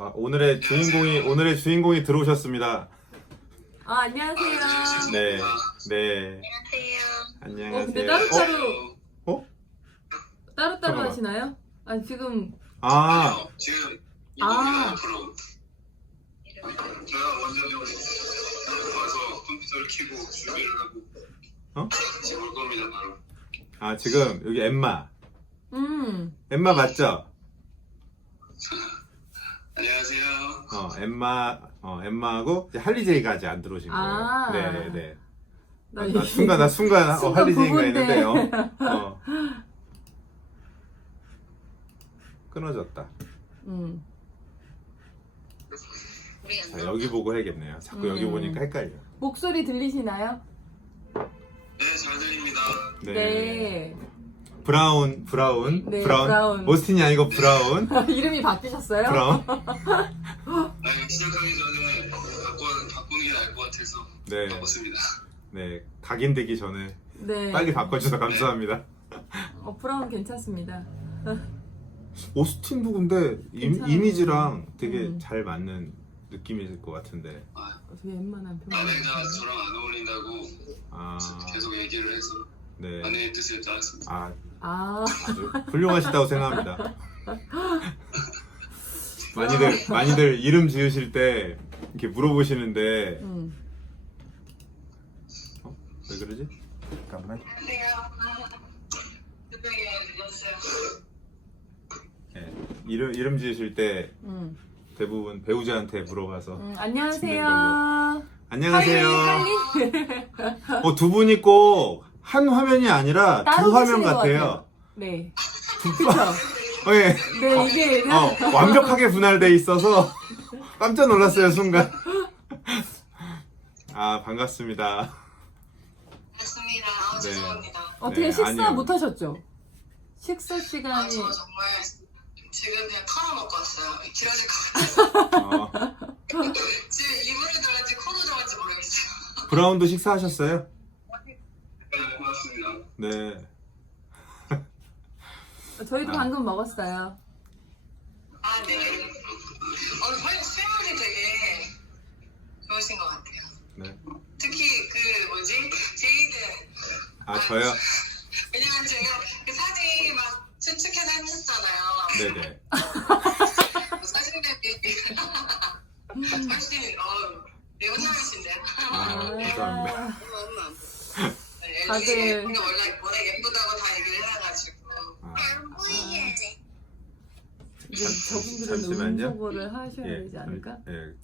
오늘의 주인공이 들어오셨습니다. 안녕하세요. 네, 네. 안녕하세요. 근데 안녕하세요. 따로따로 잠깐만. 하시나요? 아니 지금 지금 아. 앞으로 제가 먼저 와서 컴퓨터를 켜고 준비를 하고 지금 올 겁니다 바로. 지금 여기 엠마 맞죠? 안녕하세요. 엠마하고 이제 할리제이가 아직 안 들어오신 거예요. 네, 네. 나 순간 할리제이가 부부인데. 있는데요. 끊어졌다. 자, 여기 보고 해야겠네요. 자꾸 여기 보니까 헷갈려. 목소리 들리시나요? 네, 잘 들립니다. 네. 브라운. 네, 브라운. 오스틴이 아니고 브라운. 이름이 바뀌셨어요? 브라운. 시작하기 전에 바꾸는 게 나을 것 같아서 네. 바꿨습니다. 네, 각인되기 전에 네. 빨리 바꿔주셔서 감사합니다. 브라운 괜찮습니다. 오스틴도 근데 괜찮아요. 이미지랑 되게 잘 맞는 느낌일 것 같은데. 저희 웬만한 표현. 아내가 저랑 안 어울린다고 계속 얘기를 해서 네. 아내의 뜻을 따랐습니다. 아주 훌륭하시다고 생각합니다. 많이들 이름 지으실 때 이렇게 물어보시는데 왜 그러지? 잠깐만. 안녕하세요. 늦었어요. 네, 이름 지으실 때 대부분 배우자한테 물어봐서 안녕하세요. 안녕하세요. 할리? 두 분이 꼭 한 화면이 아니라 따로 두 화면 계시는 것 같아요. 네. 네. 네, 이게 완벽하게 분할돼 있어서 깜짝 놀랐어요, 순간. 반갑습니다. 반갑습니다. 네. 죄송합니다. 어떻게 네, 식사 아니요. 못 하셨죠? 식사 시간이 저 정말 지금 그냥 털어먹고 왔어요. 길어질 것 같아요. 지금 이불을 들어간지 코를 들어간지 모르겠어요. 브라운도 식사하셨어요? 네, 고맙습니다. 네. 저희도 방금 먹었어요. 네. 저희 수영이 되게 좋으신 것 같아요. 네. 특히 제이든. 저요? 왜냐면 제가 그 사진 막 추측해서 했었잖아요. 네네. 사진을 훨씬 예원남이신데요. 감사합니다. 다들 원래 예쁘다고 다 얘기를 해가지고. 이제 저분들은 잠시만요. 음소거를 하셔야 되지 않을까?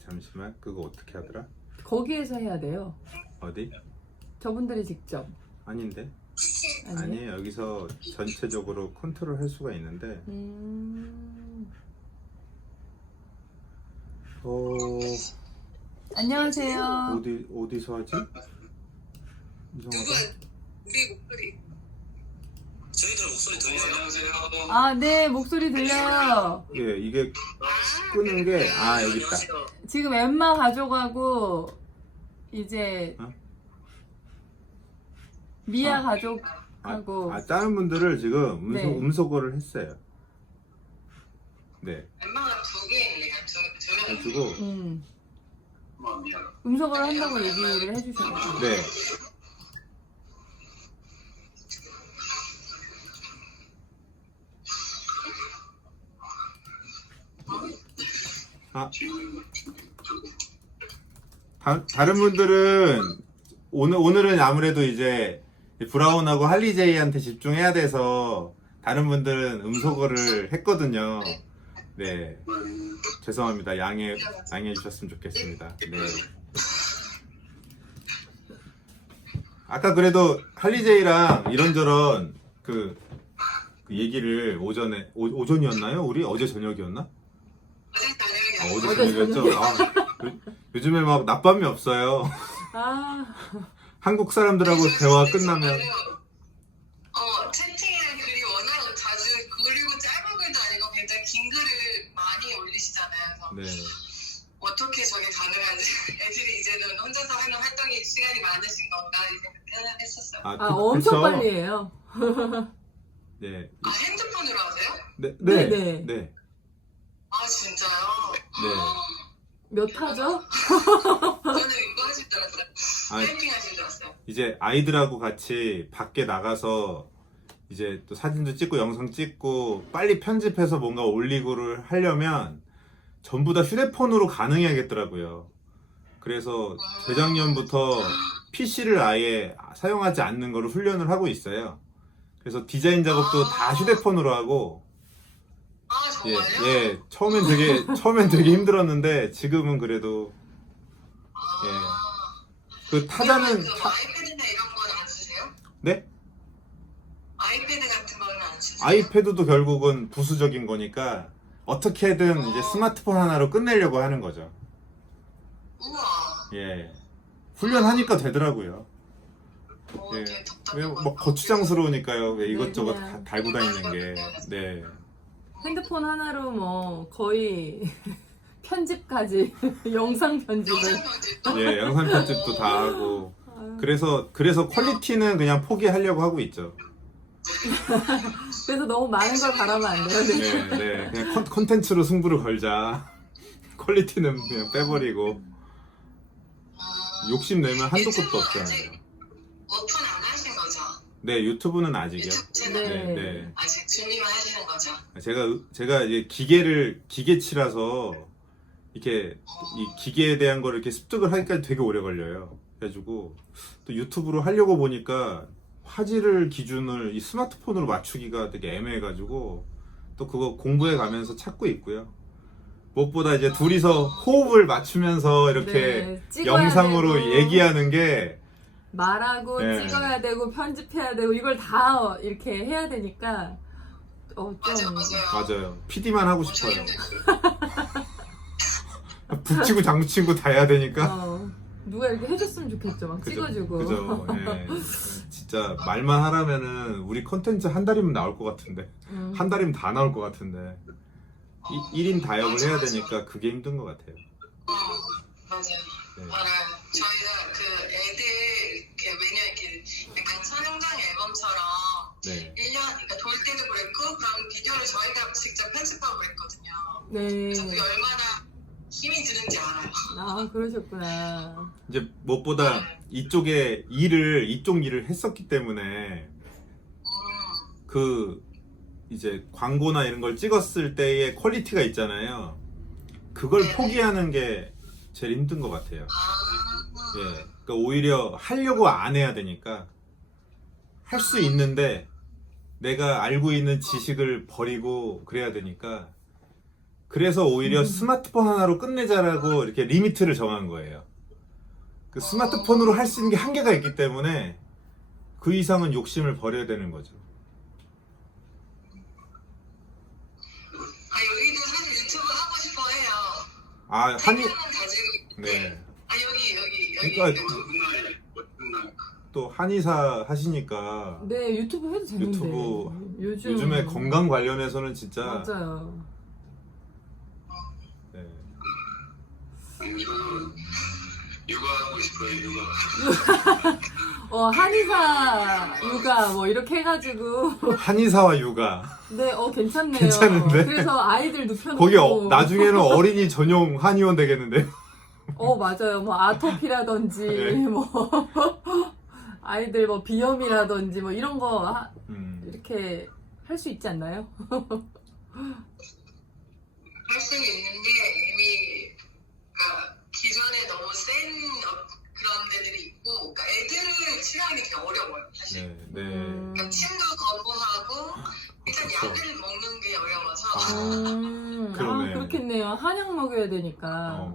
잠시만. 그거 어떻게 하더라? 거기에서 해야 돼요. 어디? 저분들이 직접. 아닌데? 아니에요? 아니에요. 여기서 전체적으로 컨트롤 할 수가 있는데. 안녕하세요. 어디서 하지? 이상하다. 우리 목소리. 저희들 목소리 들리세요? 안녕하세요. 네, 목소리 들려요. 예, 이게 끄는 게 여기 있다. 지금 엠마 가족하고 이제 미아 가족하고 다른 분들을 지금 네. 음소거를 했어요. 네. 엠마가 두 개인데요. 두 명. 가지고 음소거를 한다고 얘기를 해주셨어요. 네. 다른 분들은 오늘은 아무래도 이제 브라운하고 할리제이한테 집중해야 돼서 다른 분들은 음소거를 했거든요. 네. 죄송합니다. 양해해 주셨으면 좋겠습니다. 네. 아까 그래도 할리제이랑 이런저런 그 얘기를 오전이었나요? 우리 어제 저녁이었나? 어제 저녁이었죠. 요즘에 막 낮밤이 없어요. 한국 사람들하고 대화 끝나면 채팅에 글이 워낙 자주 그리고 짧은 글도 아니고 굉장히 긴 글을 많이 올리시잖아요. 그래서 네. 어떻게 저게 가능한지 애들이 이제는 혼자서 하는 활동이 시간이 많으신 건가 이 생각을 했었어요. 엄청 그쵸? 빨리 해요. 네. 핸드폰으로 하세요? 네. 네. 네. 진짜요? 몇 타죠? 저는 이거 하실 줄 알았어요. 아, 타이핑 하실 줄 알았어요. 이제 아이들하고 같이 밖에 나가서 이제 또 사진도 찍고 영상 찍고 빨리 편집해서 뭔가 올리고를 하려면 전부 다 휴대폰으로 가능해야겠더라고요. 그래서 재작년부터 PC를 아예 사용하지 않는 거를 훈련을 하고 있어요. 그래서 디자인 작업도 다 휴대폰으로 하고, 아, 정말요? 예, 처음엔 되게 힘들었는데 지금은 그래도, 그 타자는 그 아이패드나 이런 건 안 쓰세요? 네? 아이패드 같은 거는 안 쓰세요? 아이패드도 결국은 부수적인 거니까 어떻게든 이제 스마트폰 하나로 끝내려고 하는 거죠. 우와. 예. 훈련하니까 되더라고요. 예. 되게 답답한 왜 것 막 같아요. 거추장스러우니까요. 왜 이것저것 그냥 다 달고 다니는 게. 네. 핸드폰 하나로 뭐 거의 편집까지 영상 편집을. 영상 편집도? 예, 영상 편집도 다 하고. 그래서 퀄리티는 그냥 포기하려고 하고 있죠. 그래서 너무 많은 걸 바라면 안 돼요. 네. 네, 네. 그냥 콘텐츠로 승부를 걸자. 퀄리티는 그냥 빼버리고. 욕심 내면 한도 끝도 없잖아요. 오픈 안 하신 거죠? 네, 유튜브는 아직이요. 유튜브 채널 네. 네, 네. 아직 준비만 하시는 거죠? 제가 이제 기계치라서 이렇게 이 기계에 대한 거를 이렇게 습득을 하기까지 되게 오래 걸려요. 그래가지고 또 유튜브로 하려고 보니까 화질을 기준을 이 스마트폰으로 맞추기가 되게 애매해가지고 또 그거 공부해 가면서 찾고 있고요. 무엇보다 이제 둘이서 호흡을 맞추면서 이렇게 네, 찍어야 영상으로 되고, 얘기하는 게 말하고 네. 찍어야 되고 편집해야 되고 이걸 다 이렇게 해야 되니까 좀 맞아요. 맞아요. PD만 하고 엄청 싶어요. 힘들어요. 북치고 장구치고 다 해야 되니까. 누가 이렇게 해줬으면 좋겠죠. 막 찍어주고. 그죠. 예. 진짜 말만 하라면은 우리 컨텐츠 한 달이면 나올 것 같은데. 한 달이면 다 나올 것 같은데. 1인 다역을 해야 되니까 그게 힘든 것 같아요. 맞아요. 네. 알아요. 저희가 그 애들 이렇게 매년 이렇게 약간 성장 앨범처럼 네. 1년 그러니까 돌 때도 그랬고 그런 비디오를 저희가 직접 편집하고 그랬거든요. 네. 그래서 그게 얼마나 힘이 드는지 알아요. 아, 그러셨구나. 이제 무엇보다 이쪽 일을 했었기 때문에 그 이제 광고나 이런 걸 찍었을 때의 퀄리티가 있잖아요. 그걸 포기하는 게 제일 힘든 것 같아요. 예. 그러니까 오히려 하려고 안 해야 되니까 할 수 있는데 내가 알고 있는 지식을 버리고 그래야 되니까 그래서 오히려 스마트폰 하나로 끝내자라고 이렇게 리미트를 정한 거예요. 그 스마트폰으로 할 수 있는 게 한계가 있기 때문에 그 이상은 욕심을 버려야 되는 거죠. 여기도 사실 유튜브 하고 싶어 해요. 아, 생각은 가지고 있는데. 네. 여기. 그러니까 또 한의사 하시니까 네, 유튜브 해도 되는데. 유튜브 요즘에 건강 관련해서는 진짜 맞아요. 네. 저는 육아하고 싶어요. 육아. 한의사 육아 뭐 이렇게 해가지고 한의사와 육아. 네, 괜찮네요. 괜찮은데? 그래서 아이들 눕혀놓고 거기 나중에는 어린이 전용 한의원 되겠는데요? 맞아요. 뭐 아토피라든지 네. 뭐 아이들 뭐 비염이라든지 뭐 이런 거 이렇게 할 수 있지 않나요? 할 수 있는 게 이미 그러니까 기존에 너무 센 그런 데들이 있고 그러니까 애들을 치료하기 되게 어려워요 사실. 네. 그러니까 침도 거부하고 일단 그쵸. 약을 먹는 게 어려워서 그러네. 그렇겠네요. 한약 먹여야 되니까.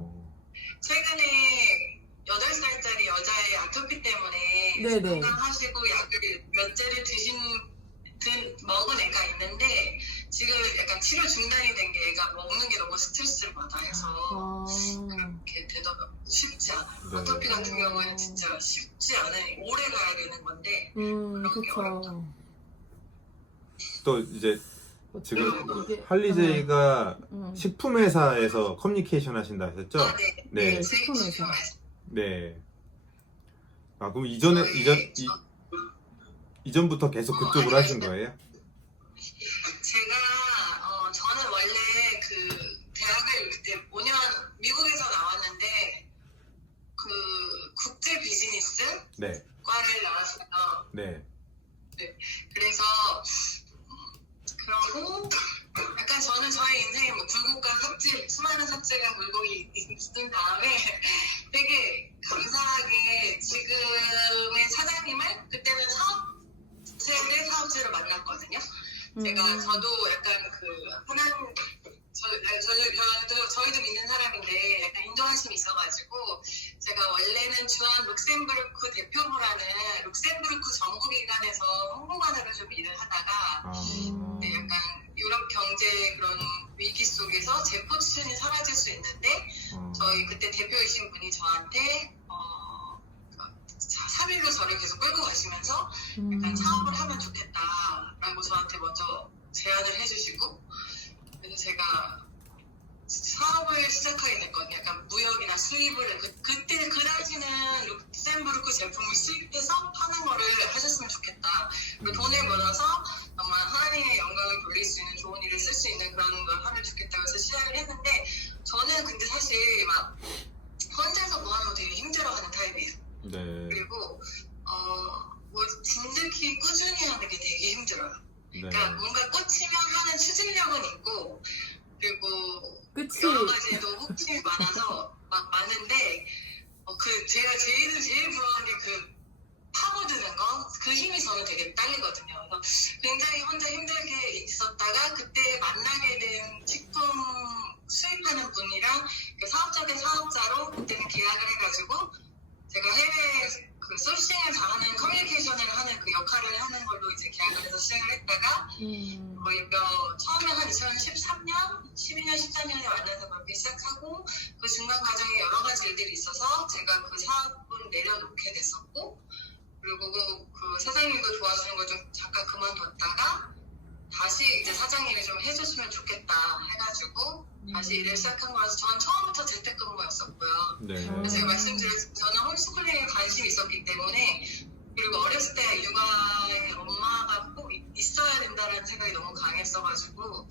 최근에 8살짜리 여자의 아토피 때문에 네네. 건강하시고 약을 몇 개를 먹은 애가 있는데 지금 약간 치료 중단이 된 게 애가 먹는 게 너무 스트레스를 받아 해서 그렇게 되더라고요. 쉽지 않아요. 네. 아토피 같은 경우에는 진짜 쉽지 않으니 오래 가야 되는 건데 그쵸. 또 이제 지금 이게- 할리제이가 식품회사에서 커뮤니케이션 하신다 하셨죠? 네. 네. 네, 식품회사. 네. 아, 그럼 이전부터 계속 그쪽으로 하신 거예요? 제가 저는 원래 그 대학을 그때 5년 인생에 뭐 굴곡과 삽질, 수많은 삽질과 굴곡이 있은 다음에 되게 감사하게 지금의 사장님을 그때는 사업체로 만났거든요. 저도 약간 저희도 믿는 사람인데 약간 인도하심이 있어가지고 제가 원래는 주한 룩셈부르크 대표부라는 룩셈부르크 정부기관에서 홍보관으로 좀 일을 하다가 네, 약간 유럽 경제 그런 위기 속에서 제 포지션이 사라질 수 있는데 저희 그때 대표이신 분이 저한테 사비로 저를 계속 끌고 가시면서 약간 사업을 하면 좋겠다라고 저한테 먼저 제안을 해주시고 그래서 제가 사업을 시작하게 됐거든요. 약간 무역이나 수입을 그때 그 당시는 룩셈부르크 제품을 수입해서 파는 거를 하셨으면 좋겠다. 그리고 돈을 벌어서 정말 하나님의 영광을 돌릴 수 있는 좋은 일을 쓸 수 있는 그런 걸 하면 좋겠다고 해서 시작을 했는데 저는 근데 사실 막 혼자서 뭐 하는 거 되게 힘들어하는 타입이에요. 네. 그리고 뭐 진득히 꾸준히 하는 게 되게 힘들어요. 네. 그러니까 뭔가 꽂히면 하는 추진력은 있고 그리고 그치. 여러 가지도 호기심이 많아서 막 많은데 제가 제일 부러운 게 파고드는 거 그 힘이 저는 되게 딸리거든요. 그래서 굉장히 혼자 힘들게 있었다가 그때 만나게 된 식품 수입하는 분이랑 사업자 대 사업자로 그때는 계약을 해가지고 제가 해외 소싱을 잘하는 커뮤니케이션을 하는 그 역할을 하는 걸로 이제 계약을 해서 시작을 했다가 거의 처음에 한 2013년, 12년, 13년에 만나서 그렇게 시작하고 그 중간 과정에 여러 가지 일들이 있어서 제가 그 사업은 내려놓게 됐었고 그리고 그 사장님도 도와주는 걸 좀 잠깐 그만뒀다가 다시 이제 사장님이 좀 해줬으면 좋겠다 해가지고 다시 일을 시작한 거라서 전 처음부터 재택근무였었고요. 네. 그래서 제가 말씀드렸지만 저는 홈스쿨링에 관심이 있었기 때문에 그리고 어렸을 때 육아에 엄마가 꼭 있어야 된다는 생각이 너무 강했어가지고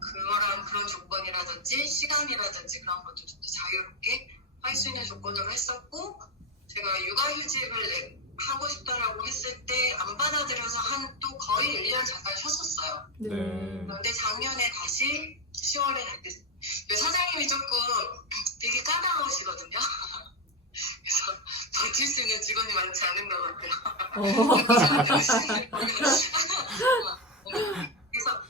그거랑 그런 조건이라든지 시간이라든지 그런 것도 좀 더 자유롭게 할 수 있는 조건으로 했었고 제가 육아휴직을 하고 싶다라고 했을 때 안 받아들여서 또 거의 1년 잠깐 쉬었었어요. 네. 그런데 작년에 다시 10월에 사장님이 조금 되게 까다로우시거든요. 그래서 버틸 수 있는 직원이 많지 않은 것 같아요. 그래서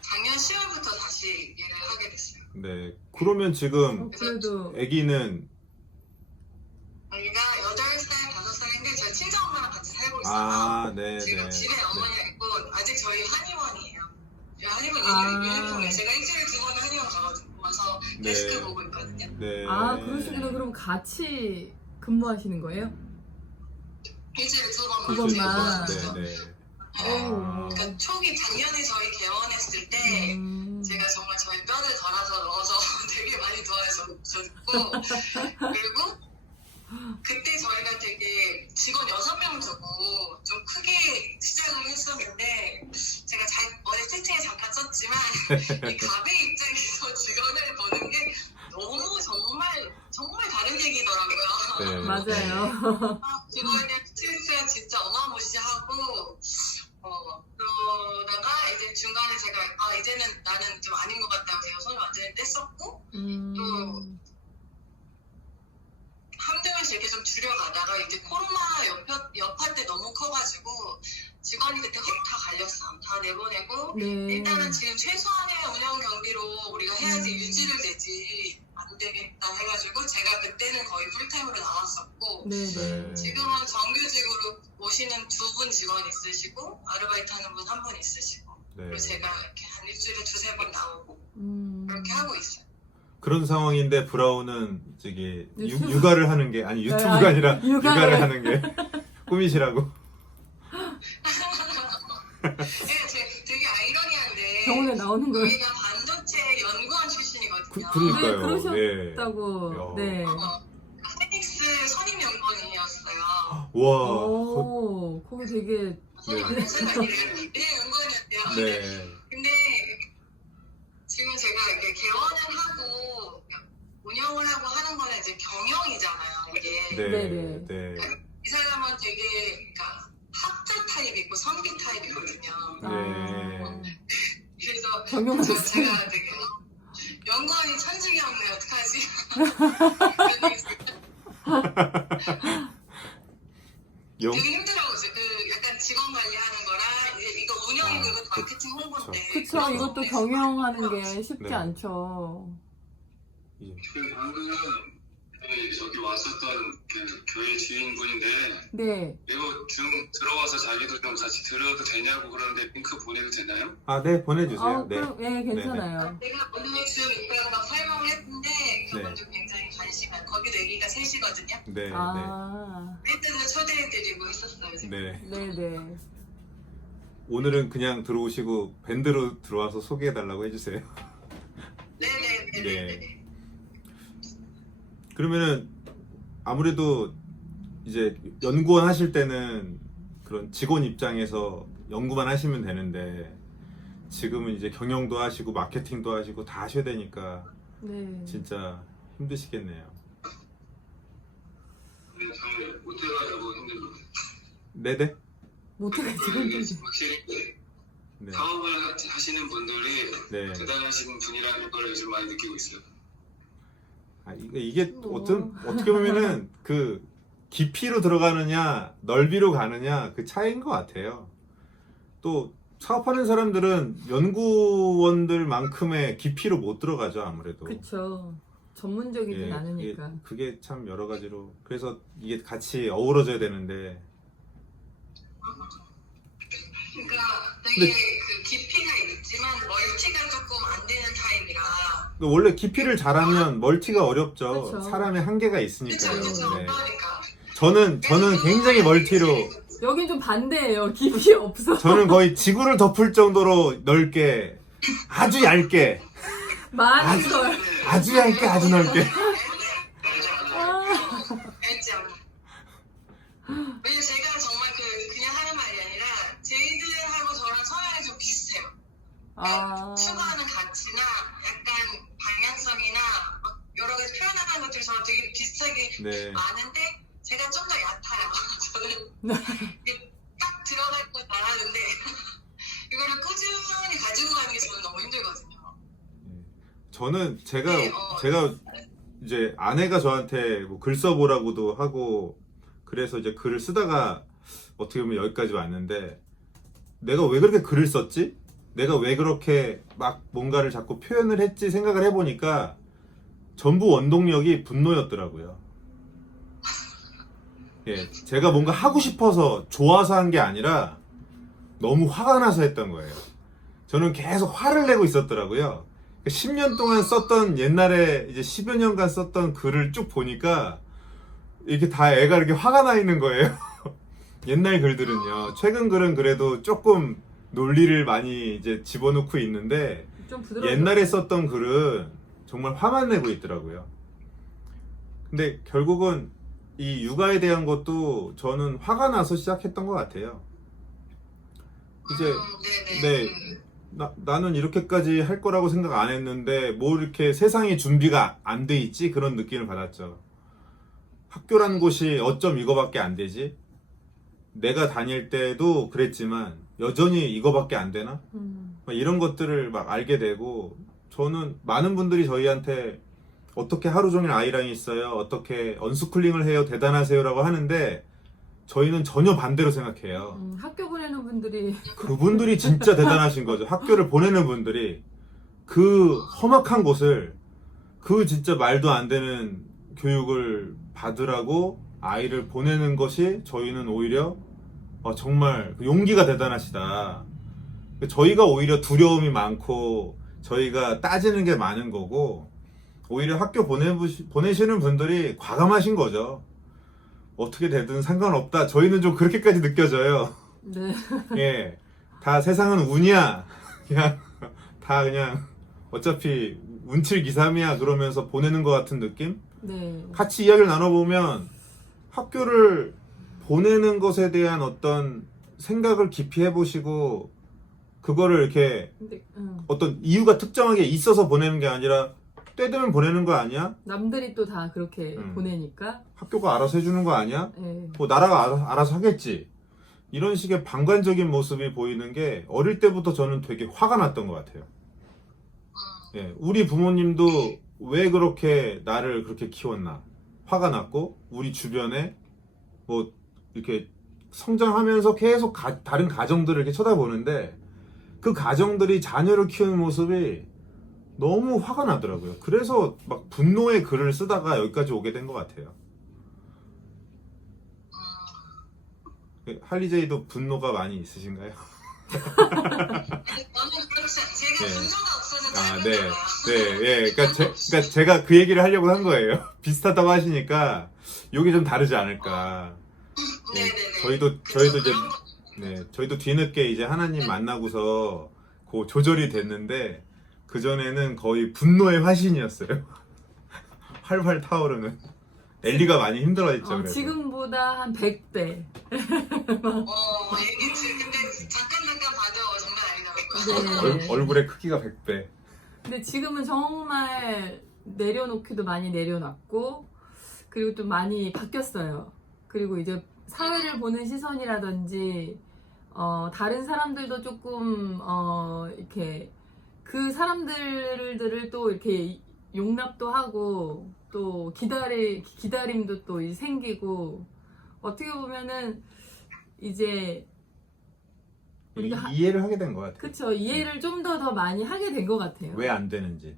작년 10월부터 다시 일을 하게 됐어요. 네. 그러면 지금 그래도 아기는 아기가 8살, 5살인데 저희 친정엄마랑 같이 살고 있어서 네, 지금 네. 집에 어머니가 있고 아직 저희 한의원이에요. 한의원 유니폼이에요. 제가 일주일에 2번은 한의원 가서 네. 데스크 보고 있거든요. 네. 그러시구나. 그럼 같이 근무하시는 거예요? 일주일에 2번 두 번만. 네, 네. 그러니까 초기 작년에 저희 개원했을 때 제가 정말 저희 뼈를 덜어서 넣어서 되게 많이 도와줬고 그리고 그때 저희가 되게 직원 6명 두고 좀 크게 시작을 했었는데 제가 어제 채팅에 잠깐 썼지만 이 갑의 입장에서 직원을 버는 게 너무 정말 다른 얘기더라고요. 네. 맞아요. 직원에 대한 스트레스가 진짜 어마무시하고 그러다가 이제 중간에 제가 이제는 나는 좀 아닌 것 같다고 제가 손을 완전히 뗐었고 또 한두 명씩 이렇게 좀 줄여가다가 이제 코로나 여파 때 너무 커가지고 직원이 그때 확 다 갈렸어. 다 내보내고 네. 일단은 지금 최소한의 운영 경비로 우리가 해야지 유지를 되지 안 되겠다 해가지고 제가 그때는 거의 풀타임으로 나왔었고 네네. 지금은 정규직으로 오시는 2분 직원 있으시고 아르바이트 하는 분 1분 있으시고 네. 그리고 제가 이렇게 한 일주일에 2-3번 나오고 그렇게 하고 있어요. 그런 상황인데 브라운은 저기 유튜브. 육아를 하는 게 아니 유튜브가 네, 아니라 육아를. 육아를 하는 게 꿈이시라고. 되게 아이러니한데 병원에 나오는 거예요. 여기가 반도체 연구원 출신이거든요. 그러니까요. 네, 그러셨다고. 네. 하이닉스 선임 연구원이었어요. 와. 오, 거기 되게 선임 안 했어요. 그냥 연구원이었대요. 네. 근데 지금 제가 이렇게 개원을 하고 운영을 하고 하는 거는 이제 경영이잖아요. 이게 네. 네. 이 사람은 되게 그러니까 학자 타입이고 성기 타입이거든요. 네. 그래서 그래서 경영하셨어요. 제가 되게 연구원이 천직이 없네 어떡하지? 영, 되게 힘들어요. 그 약간 직원 관리하는 거랑 이제 이거 운영이고 이것도 마케팅 홍보인데. 그쵸, 그런 이것도 부분에서 경영하는 게 쉽지 네. 않죠. 그 방금 저기 왔었던 그 교회 주인분인데 네. 이거 좀 들어와서 자기도 좀 같이 들어도 되냐고 그러는데 링크 보내도 되나요? 아, 네, 보내주세요. 네. 그럼, 예, 괜찮아요. 내가 오늘 줌 있다고 막 설명을 했는데 그분도 굉장히 관심한 거기도 얘기가 셋이거든요. 네, 아, 그때도 초대해드리고 있었어요. 지금. 네. 네네. 오늘은 그냥 들어오시고 밴드로 들어와서 소개해달라고 해주세요. 네네네. 그러면은 아무래도 이제 연구원 하실 때는 그런 직원 입장에서 연구만 하시면 되는데 지금은 이제 경영도 하시고 마케팅도 하시고 다 하셔야 되니까 네. 진짜 힘드시겠네요. 저는 못해가지고 힘들고 네네. 못해가지고 힘들죠. 확실히 네. 사업을 하시는 분들이 네. 대단하신 분이라는 걸 요즘 많이 느끼고 있어요. 아, 이게 어떻게 보면은 그 깊이로 들어가느냐 넓이로 가느냐 그 차이인 것 같아요. 또 사업하는 사람들은 연구원들만큼의 깊이로 못 들어가죠 아무래도. 그쵸. 전문적이진 예, 않으니까. 그게 참 여러 가지로 그래서 이게 같이 어우러져야 되는데 그러니까 되게 그 깊이가 있지만 멀티가 조금 안 되는 타입이라. 원래 깊이를 잘하면 멀티가 어렵죠. 그쵸. 사람의 한계가 있으니까요. 그쵸. 네. 그러니까. 저는 굉장히 멀티로 여긴 좀 반대예요. 깊이 없어. 저는 거의 지구를 덮을 정도로 넓게 아주 얇게 많이 걸. 아주 얇게 아주 넓게 알지 않아. 왜냐면 제가 정말 그냥 하는 말이 아니라 제이드하고 저랑 성향이 좀 비슷해요. 아, 추구하는 가치나 약간 방향성이나 막 여러 가지 표현하는 것들이 저랑 되게 비슷하게 네. 많은데 제가 좀 더 얕아요. 저는 이게 딱 들어갈 거 잘하는데 이거를 꾸준히 가지고 가는 게 저는 너무 힘들거든요. 저는 네, 제가 이제 아내가 저한테 뭐 글 써보라고도 하고 그래서 이제 글을 쓰다가 어떻게 보면 여기까지 왔는데 내가 왜 그렇게 글을 썼지? 내가 왜 그렇게 막 뭔가를 자꾸 표현을 했지 생각을 해보니까 전부 원동력이 분노였더라고요. 예, 제가 뭔가 하고 싶어서 좋아서 한 게 아니라 너무 화가 나서 했던 거예요. 저는 계속 화를 내고 있었더라고요. 10년 동안 썼던 옛날에 이제 10여 년간 썼던 글을 쭉 보니까 이렇게 다 애가 이렇게 화가 나 있는 거예요. 옛날 글들은요. 최근 글은 그래도 조금 논리를 많이 이제 집어넣고 있는데 좀 부드러워. 옛날에 썼던 글은 정말 화만 내고 있더라고요. 근데 결국은 이 육아에 대한 것도 저는 화가 나서 시작했던 것 같아요. 이제 네. 나는 이렇게까지 할 거라고 생각 안 했는데 뭐 이렇게 세상에 준비가 안 돼 있지? 그런 느낌을 받았죠. 학교란 곳이 어쩜 이거밖에 안 되지? 내가 다닐 때도 그랬지만 여전히 이거밖에 안 되나? 막 이런 것들을 막 알게 되고 저는 많은 분들이 저희한테 어떻게 하루 종일 아이랑 있어요? 어떻게 언스쿨링을 해요? 대단하세요라고 하는데 저희는 전혀 반대로 생각해요. 학교 보내는 분들이 그분들이 진짜 대단하신 거죠. 학교를 보내는 분들이 그 험악한 곳을 그 진짜 말도 안 되는 교육을 받으라고 아이를 보내는 것이 저희는 오히려 정말 용기가 대단하시다. 저희가 오히려 두려움이 많고 저희가 따지는 게 많은 거고 오히려 학교 보내시는 분들이 과감하신 거죠. 어떻게 되든 상관없다. 저희는 좀 그렇게까지 느껴져요. 네. 예, 다 세상은 운이야. 그냥 다 그냥 어차피 운칠기삼이야 그러면서 보내는 것 같은 느낌? 네. 같이 이야기를 나눠보면 학교를 보내는 것에 대한 어떤 생각을 깊이 해보시고 그거를 이렇게 근데, 어떤 이유가 특정하게 있어서 보내는 게 아니라 때 되면 보내는 거 아니야? 남들이 또 다 그렇게 보내니까. 학교가 알아서 해주는 거 아니야? 네. 뭐 나라가 알아서 하겠지. 이런 식의 방관적인 모습이 보이는 게 어릴 때부터 저는 되게 화가 났던 것 같아요. 예, 우리 부모님도 왜 그렇게 나를 그렇게 키웠나 화가 났고, 우리 주변에 뭐 이렇게 성장하면서 계속 다른 가정들을 이렇게 쳐다보는데, 그 가정들이 자녀를 키우는 모습이 너무 화가 나더라고요. 그래서 막 분노의 글을 쓰다가 여기까지 오게 된 것 같아요. 할리제이도 분노가 많이 있으신가요? 저는 그렇지 않아요. 제가 네. 분노가 없어서 아, 짧은 네, 거예요. 네, 그러니까 제가 그 얘기를 하려고 한 거예요. 비슷하다고 하시니까 요게 좀 다르지 않을까. 예, 네네네. 저희도 이제 그런 거- 네, 저희도 뒤늦게 이제 하나님 만나고서 그 조절이 됐는데, 그 전에는 거의 분노의 화신이었어요. 활활 타오르는. 엘리가 많이 힘들어했죠. 그래서. 지금보다 한 100배. 얘기지. 근데 잠깐 봐도 장난 아니더라고요. 네. 얼굴의 크기가 100배. 근데 지금은 정말 내려놓기도 많이 내려놨고, 그리고 또 많이 바뀌었어요. 그리고 이제 사회를 보는 시선이라든지, 다른 사람들도 조금, 이렇게, 그 사람들을 또 이렇게 용납도 하고, 또 기다림도 또 이제 생기고, 어떻게 보면은, 이제, 우리가 이해를 하게 된 것 같아요. 그쵸. 이해를 좀 더 많이 하게 된 것 같아요. 왜 안 되는지.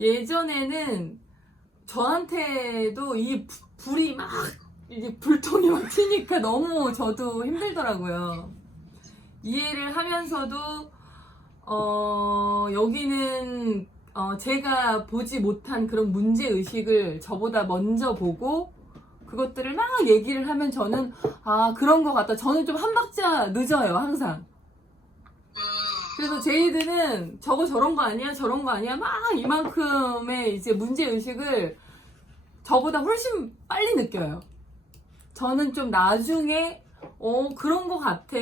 예전에는 저한테도 이 불이 막, 이게 불통이 막 튀니까 너무 저도 힘들더라고요. 이해를 하면서도, 여기는, 제가 보지 못한 그런 문제의식을 저보다 먼저 보고, 그것들을 막 얘기를 하면 저는, 아, 그런 것 같다. 저는 좀 한 박자 늦어요, 항상. 그래서 제이드는 저거 저런 거 아니야? 저런 거 아니야? 막 이만큼의 이제 문제의식을 저보다 훨씬 빨리 느껴요. 저는 좀 나중에, 그런 거 같아.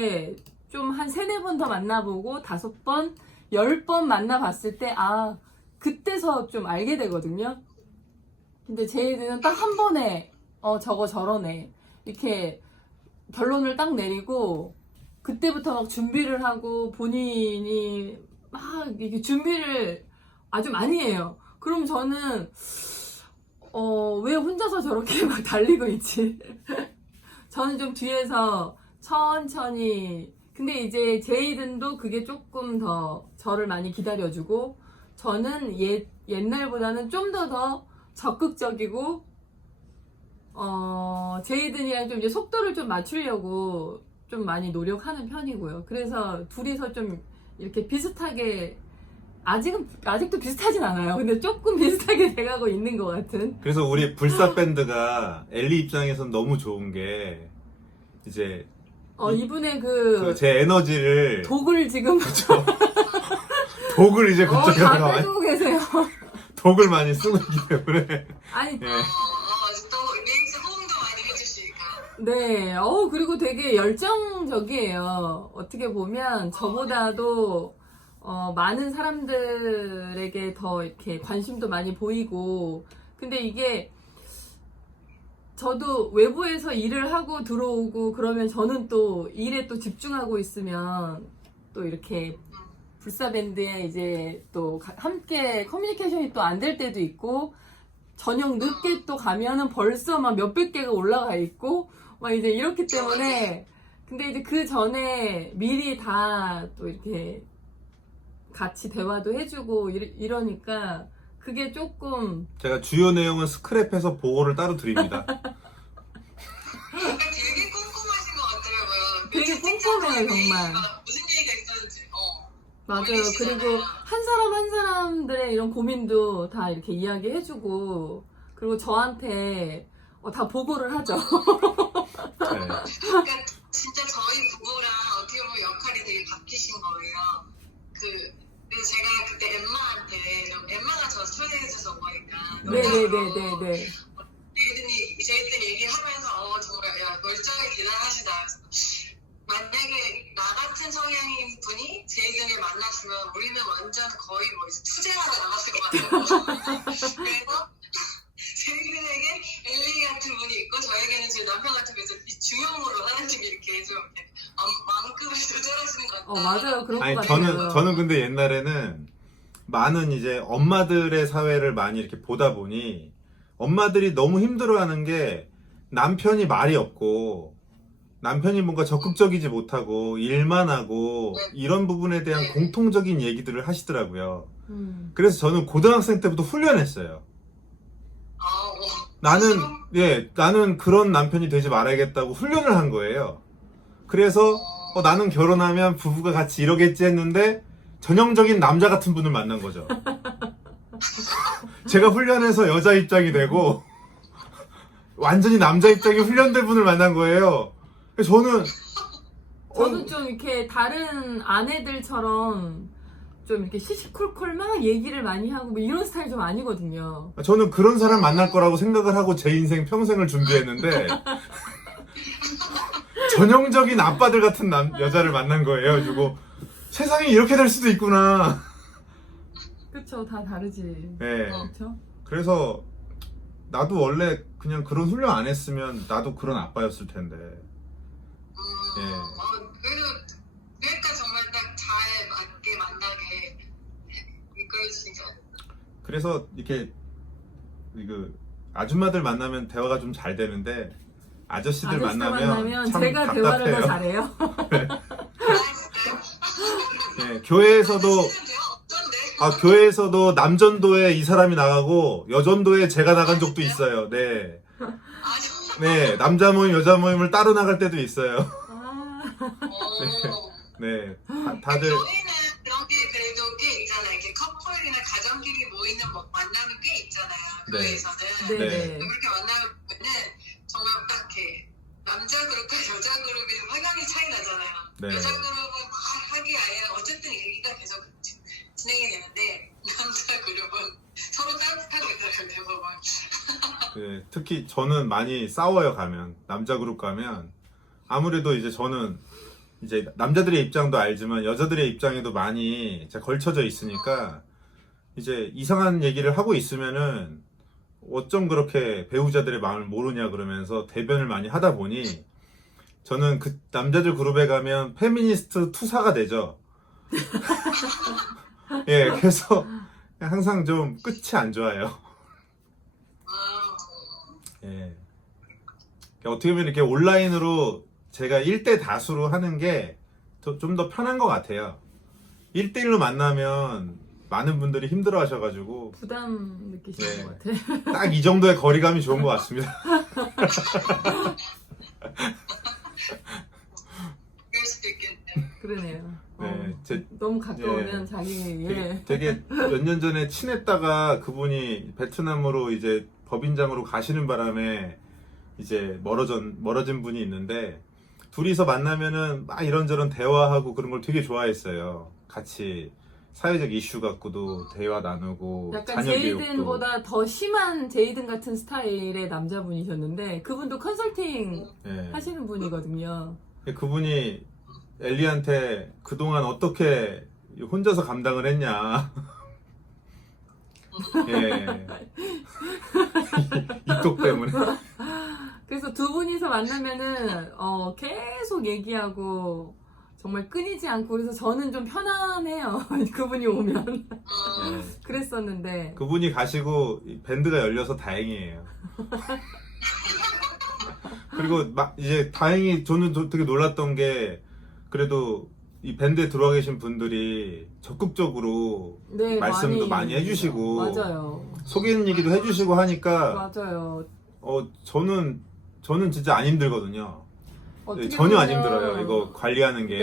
좀 한 3-4번 더 만나보고 5번, 10번 만나봤을 때, 아, 그때서 좀 알게 되거든요. 근데 제이드는 딱 한 번에, 저거 저러네. 이렇게 결론을 딱 내리고, 그때부터 막 준비를 하고 본인이 막 이렇게 준비를 아주 많이 해요. 그럼 저는 왜 혼자서 저렇게 막 달리고 있지? 저는 좀 뒤에서 천천히. 근데 이제 제이든도 그게 조금 더 저를 많이 기다려주고, 저는 옛날보다는 좀 더 적극적이고, 제이든이랑 좀 이제 속도를 좀 맞추려고 좀 많이 노력하는 편이고요. 그래서 둘이서 좀 이렇게 비슷하게, 아직도 비슷하진 않아요. 근데 조금 비슷하게 돼가고 있는 것 같은. 그래서 우리 불사 밴드가 엘리 입장에선 너무 좋은 게, 이제 이분의 제 에너지를 독을 지금 독을 이제 그쪽에 다 나와요. 빼주고 계세요. 독을 많이 쓰고 있기 때문에. 아니, 예. 또 리액스 호응도 많이 해주시니까. 네. 그리고 되게 열정적이에요. 어떻게 보면 저보다도 많은 사람들에게 더 이렇게 관심도 많이 보이고. 근데 이게 저도 외부에서 일을 하고 들어오고 그러면 저는 또 일에 또 집중하고 있으면 또 이렇게 불사밴드에 이제 또 함께 커뮤니케이션이 또 안 될 때도 있고, 저녁 늦게 또 가면은 벌써 막 몇백 개가 올라가 있고 막 이제 이렇기 때문에. 근데 이제 그 전에 미리 다 또 이렇게 같이 대화도 해주고 이러니까 그게 조금. 제가 주요 내용은 스크랩해서 보고를 따로 드립니다. 되게 꼼꼼하신 것 같더라고요. 되게 꼼꼼해요, 정말. 무슨 얘기가 있었는지. 맞아요. 올리시잖아요. 그리고 한 사람 한 사람들의 이런 고민도 다 이렇게 이야기해주고, 그리고 저한테 다 보고를 하죠. 네. 그러니까 진짜 저희 부부랑 어떻게 보면 역할이 되게 바뀌신 거예요. 그래서 제가 그때 엠마가 저 초대해줘서 온 거니까. 네네네네네. 제이든 얘기하면서 정말 열정이 대단하시다. 만약에 나 같은 성향인 분이 제이든을 만났으면 우리는 완전 거의 뭐 투쟁하러 나갔을 것 같아요. 그래서 제이든에게 엘리 같은 분이 있고, 저에게는 제 남편 같은 분이 이 중형으로 하나님이 이렇게 좀 마음급을 조절하시는 것 같아요. 맞아요. 그런 것 아니, 같아요. 저는 근데 옛날에는 많은 이제 엄마들의 사회를 많이 이렇게 보다 보니 엄마들이 너무 힘들어하는 게 남편이 말이 없고 남편이 뭔가 적극적이지 못하고 일만 하고 이런 부분에 대한 공통적인 얘기들을 하시더라고요. 그래서 저는 고등학생 때부터 훈련했어요. 나는 그런 남편이 되지 말아야겠다고 훈련을 한 거예요. 그래서 나는 결혼하면 부부가 같이 이러겠지 했는데 전형적인 남자 같은 분을 만난 거죠. 제가 훈련해서 여자 입장이 되고 완전히 남자 입장이 훈련된 분을 만난 거예요. 저는 좀 이렇게 다른 아내들처럼 좀 이렇게 시시콜콜 막 얘기를 많이 하고 뭐 이런 스타일 좀 아니거든요. 저는 그런 사람 만날 거라고 생각을 하고 제 인생 평생을 준비했는데 전형적인 아빠들 같은 여자를 만난 거예요. 그리고 세상이 이렇게 될 수도 있구나. 그쵸, 다 다르지. 네. 그쵸? 그래서 나도 원래 그냥 그런 훈련 안 했으면 나도 그런 아빠였을 텐데. 그래도 그러니까 정말 딱 잘 맞게 만나게 이끌어주시죠. 그래서 이렇게 아줌마들 만나면 대화가 좀 잘 되는데 아저씨들 만나면 참 제가 답답해요. 대화를 더 잘해요. 네, 교회에서도 남전도에 이 사람이 나가고 여전도에 제가 나간 적도 있어요. 네. 네, 남자 모임, 여자 모임을 따로 나갈 때도 있어요. 네, 다들. 저희는 그런 게 그래도 꽤 있잖아요. 이렇게 커플이나 가정끼리 모이는 만남이 꽤 있잖아요. 교회에서는. 네. 그렇게 만나면은 정말 딱 이렇게 남자 그룹과 여자 그룹이 확연히 차이 나잖아요. 네. 여자 그룹은 막 하기 아예 어쨌든 얘기가 계속 진행이 되는데 남자 그룹은 서로 따뜻하게 들어요, 대부분. 특히 저는 많이 싸워요. 가면 남자 그룹 가면 아무래도 이제 저는 이제 남자들의 입장도 알지만 여자들의 입장에도 많이 걸쳐져 있으니까 이제 이상한 얘기를 하고 있으면은 어쩜 그렇게 배우자들의 마음을 모르냐 그러면서 대변을 많이 하다 보니 저는 그 남자들 그룹에 가면 페미니스트 투사가 되죠. 예, 그래서 항상 좀 끝이 안 좋아요. 예. 어떻게 보면 이렇게 온라인으로 제가 1대 다수로 하는 게 좀 더 편한 것 같아요. 1대1로 만나면 많은 분들이 힘들어 하셔가지고 부담 느끼시는 네. 것 같아요. 딱 이 정도의 거리감이 좋은 것 같습니다. 그럴 수도 있겠네요. 그러네요. 네, 너무 가까우면 자기 되게 몇 년 전에 친했다가 그분이 베트남으로 이제 법인장으로 가시는 바람에 이제 멀어진 분이 있는데 둘이서 만나면은 막 이런저런 대화하고 그런 걸 되게 좋아했어요. 같이 사회적 이슈 갖고도 대화 나누고 약간 자녀 교육도. 제이든보다 더 심한 제이든 같은 스타일의 남자분이셨는데 그분도 컨설팅 예. 하시는 분이거든요. 그분이 엘리한테 그동안 어떻게 혼자서 감당을 했냐. 예. 이쪽 때문에. 그래서 두 분이서 만나면은 계속 얘기하고 정말 끊이지 않고 그래서 저는 좀 편안해요. 그분이 오면 예. 그랬었는데 그분이 가시고 밴드가 열려서 다행이에요. 그리고 이제 다행히 저는 되게 놀랐던 게 그래도 이 밴드에 들어와 계신 분들이 적극적으로 네, 말씀도 많이 해주시고 맞아요. 속이는 얘기도 해주시고 하니까 맞아요. 저는 진짜 안 힘들거든요. 어떻게 전혀 안 보면 힘들어요. 이거 관리하는 게.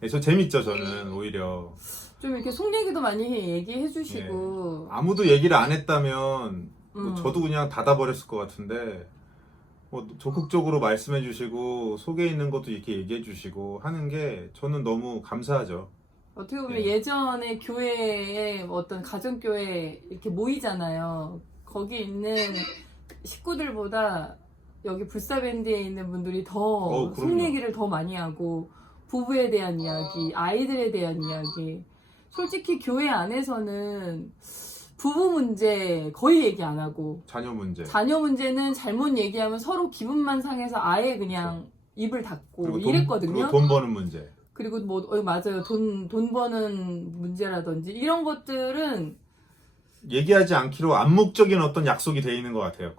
네. 저 재밌죠, 저는 오히려. 좀 이렇게 속 얘기도 많이 얘기해 주시고 아무도 얘기를 안 했다면 저도 그냥 닫아버렸을 것 같은데 적극적으로 말씀해 주시고 속에 있는 것도 이렇게 얘기해 주시고 하는 게 저는 너무 감사하죠. 어떻게 보면 네. 예전에 교회에 어떤 가정교회 이렇게 모이잖아요. 거기 있는 식구들보다 여기 불사밴드에 있는 분들이 더 속 그럼요. 얘기를 더 많이 하고 부부에 대한 이야기, 아이들에 대한 이야기. 솔직히 교회 안에서는 부부 문제 거의 얘기 안 하고 자녀 문제. 자녀 문제는 잘못 얘기하면 서로 기분만 상해서 아예 그냥 입을 닫고 그리고 이랬거든요. 그리고 돈 버는 문제. 그리고 뭐 맞아요. 돈 버는 문제라든지 이런 것들은 얘기하지 않기로 암묵적인 어떤 약속이 돼 있는 것 같아요.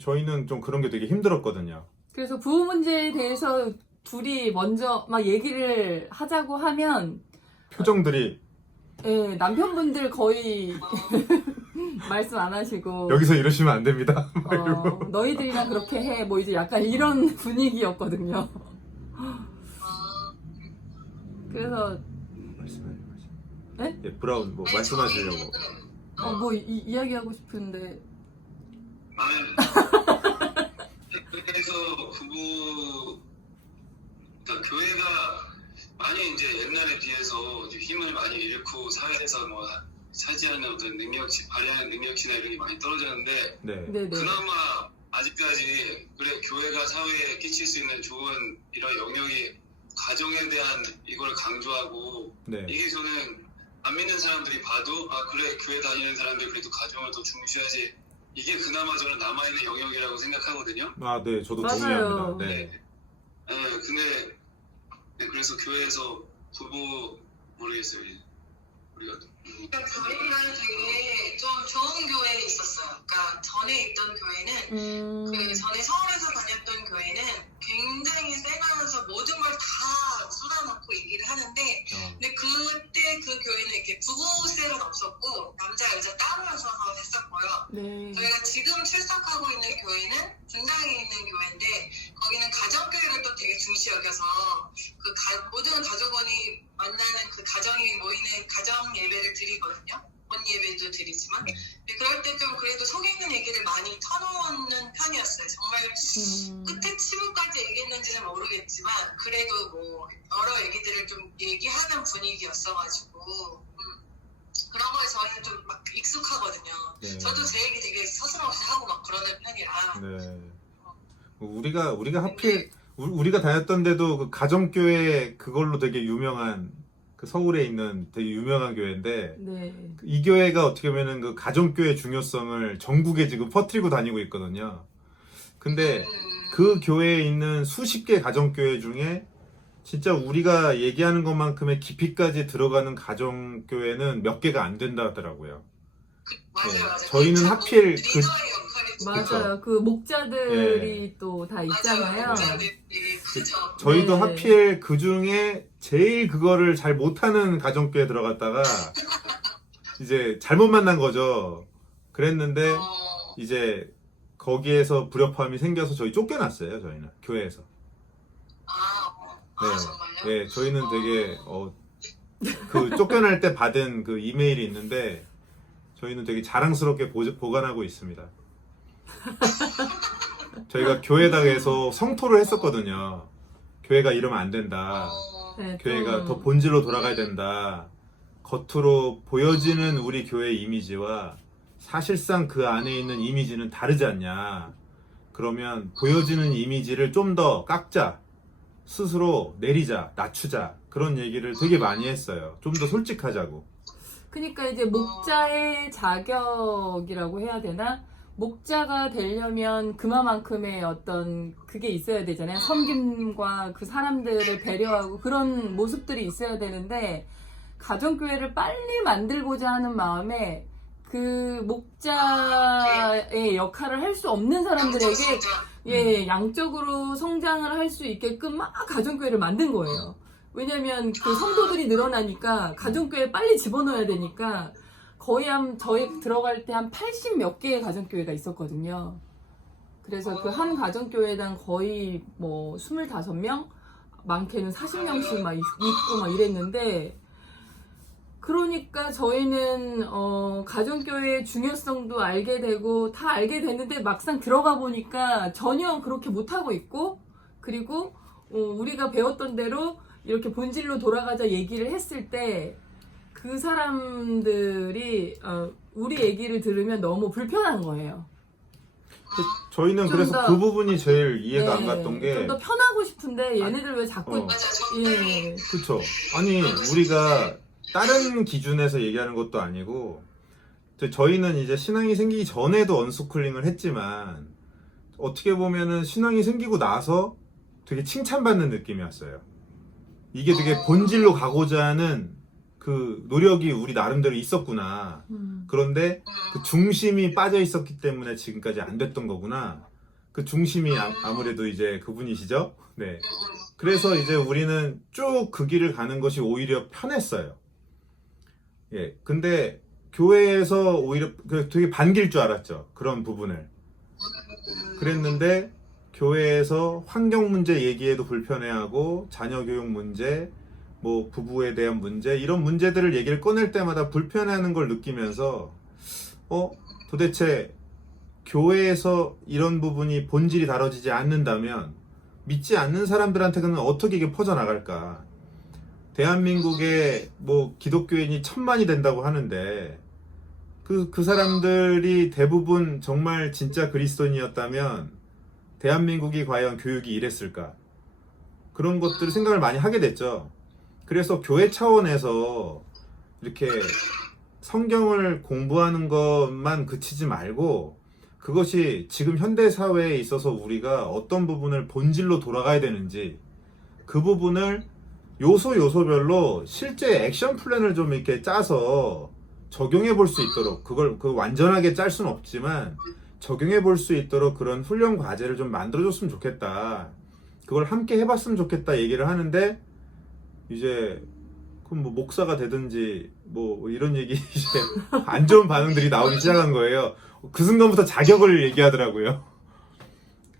저희는 좀 그런 게 되게 힘들었거든요. 그래서 부부 문제에 대해서 둘이 먼저 막 얘기를 하자고 하면 표정들이 예, 남편분들 거의 말씀 안 하시고 여기서 이러시면 안 됩니다. 막 이러고. 너희들이나 그렇게 해. 뭐 이제 약간 이런 분위기였거든요. 그래서 말씀하세요. 네? 예, 브라운 뭐 말씀하시려고. 뭐 이야기하고 싶은데 그래서 그러니까 교회가 많이 이제 옛날에 비해서 이제 힘을 많이 잃고 사회에서 뭐 차지하는 어떤 발휘하는 능력치나 이런 게 많이 떨어졌는데 네. 네네. 그나마 아직까지 그래 교회가 사회에 끼칠 수 있는 좋은 이런 영역이 가정에 대한 이걸 강조하고 네. 이게 저는 안 믿는 사람들이 봐도 아 그래 교회 다니는 사람들 그래도 가정을 더 중시하지 이게 그나마 저는 남아있는 영역이라고 생각하거든요. 아, 네, 저도 맞아요. 동의합니다. 네. 근데 그래서 교회에서 부부 모르겠어요. 우리가 그러니까 저희랑 되게 좀 좋은 교회에 있었어요. 그러니까 전에 있던 교회는 그 전에 서울에서 다녔던 교회는 굉장히 세면서 모든 걸 다 쏟아놓고 얘기를 하는데 근데 그때 그 교회는 이렇게 부부셀은 없었고 남자 여자 따로 서서 했었고요. 네. 저희가 지금 출석하고 있는 교회는 분당에 있는 교회인데 거기는 가정교회를 또 되게 중시 여겨서 모든 가족원이 만나는 그 가정이 모이는 가정 예배를 드리거든요. 본 예배도 드리지만 근데 그럴 때 좀 그래도 속에 있는 얘기를 많이 터놓는 편이었어요. 정말 끝에 치부까지 얘기했는지는 모르겠지만 그래도 뭐 여러 얘기들을 좀 얘기하는 분위기였어가지고 그런 거에 저희는 좀 막 익숙하거든요. 네. 저도 제 얘기 되게 서슴없이 하고 막 그러는 편이라 네. 우리가 하필 우리가 다녔던 데도 그 가정교회 그걸로 되게 유명한 그 서울에 있는 되게 유명한 교회인데 네. 이 교회가 어떻게 보면은 그 가정교회 중요성을 전국에 지금 퍼뜨리고 다니고 있거든요. 근데 그 교회에 있는 수십 개 가정교회 중에 진짜 우리가 얘기하는 것만큼의 깊이까지 들어가는 가정교회는 몇 개가 안 된다 하더라고요. 맞아요, 네. 맞아요. 저희는 하필 그 리더의 역할이 맞아요. 그 목자들이 또 다 있잖아요. 맞아요. 크죠. 저희도 네. 하필 그 중에 제일 그거를 잘 못하는 가정교회 들어갔다가 이제 잘못 만난 거죠. 그랬는데 이제 거기에서 불협화음이 생겨서 저희 쫓겨났어요. 저희는 교회에서. 네, 정말요? 네, 저희는 되게 그 쫓겨날 때 받은 그 이메일이 있는데 저희는 되게 자랑스럽게 보관하고 있습니다. 저희가 교회당에서 성토를 했었거든요. 교회가 이러면 안 된다. 네, 교회가 좀 더 본질로 돌아가야 된다. 겉으로 보여지는 우리 교회 이미지와 사실상 그 안에 있는 이미지는 다르지 않냐. 그러면 보여지는 이미지를 좀 더 깎자. 스스로 내리자, 낮추자. 그런 얘기를 되게 많이 했어요. 좀 더 솔직하자고. 그러니까 이제 목자의 자격이라고 해야 되나? 목자가 되려면 그만큼의 어떤 그게 있어야 되잖아요. 섬김과 그 사람들을 배려하고 그런 모습들이 있어야 되는데 가정교회를 빨리 만들고자 하는 마음에 그 목자의 역할을 할 수 없는 사람들에게 양적으로 성장을 할 수 있게끔 막 가정교회를 만든 거예요. 왜냐면 그 성도들이 늘어나니까 가정교회 빨리 집어넣어야 되니까 거의 저희 들어갈 때 한 80 몇 개의 가정교회가 있었거든요. 그래서 그 한 가정교회당 거의 뭐 25명? 많게는 40명씩 막 있고 막 이랬는데 그러니까 저희는 가정교회의 중요성도 알게 되고 다 알게 됐는데 막상 들어가 보니까 전혀 그렇게 못하고 있고 그리고 우리가 배웠던 대로 이렇게 본질로 돌아가자 얘기를 했을 때 그 사람들이 우리 얘기를 들으면 너무 불편한 거예요. 저희는 좀 그래서 더- 그 부분이 제일 이해가 안 네, 갔던 게 좀 더 편하고 싶은데 얘네들 왜 자꾸 맞아, 적당히. 예. 그쵸. 아니, 우리가 다른 기준에서 얘기하는 것도 아니고, 저희는 이제 신앙이 생기기 전에도 언스쿨링을 했지만, 어떻게 보면은 신앙이 생기고 나서 되게 칭찬받는 느낌이었어요. 이게 되게 본질로 가고자 하는 그 노력이 우리 나름대로 있었구나. 그런데 그 중심이 빠져 있었기 때문에 지금까지 안 됐던 거구나. 그 중심이 아무래도 이제 그분이시죠? 네. 그래서 이제 우리는 쭉 그 길을 가는 것이 오히려 편했어요. 예. 근데 교회에서 오히려 되게 반길 줄 알았죠. 그런 부분을. 그랬는데 교회에서 환경 문제 얘기해도 불편해하고 자녀 교육 문제, 뭐 부부에 대한 문제 이런 문제들을 얘기를 꺼낼 때마다 불편해하는 걸 느끼면서 도대체 교회에서 이런 부분이 본질이 다뤄지지 않는다면 믿지 않는 사람들한테는 어떻게 이게 퍼져나갈까? 대한민국에 뭐 기독교인이 1000만이 된다고 하는데 그 사람들이 대부분 정말 진짜 그리스도인이었다면 대한민국이 과연 교육이 이랬을까? 그런 것들 생각을 많이 하게 됐죠. 그래서 교회 차원에서 이렇게 성경을 공부하는 것만 그치지 말고 그것이 지금 현대 사회에 있어서 우리가 어떤 부분을 본질로 돌아가야 되는지 그 부분을 요소별로 실제 액션 플랜을 좀 이렇게 짜서 적용해 볼 수 있도록 그걸 완전하게 짤 수는 없지만 적용해 볼 수 있도록 그런 훈련 과제를 좀 만들어 줬으면 좋겠다. 그걸 함께 해봤으면 좋겠다 얘기를 하는데 이제 그럼 뭐 목사가 되든지 뭐 이런 얘기 이제 안 좋은 반응들이 나오기 시작한 거예요. 그 순간부터 자격을 얘기하더라고요.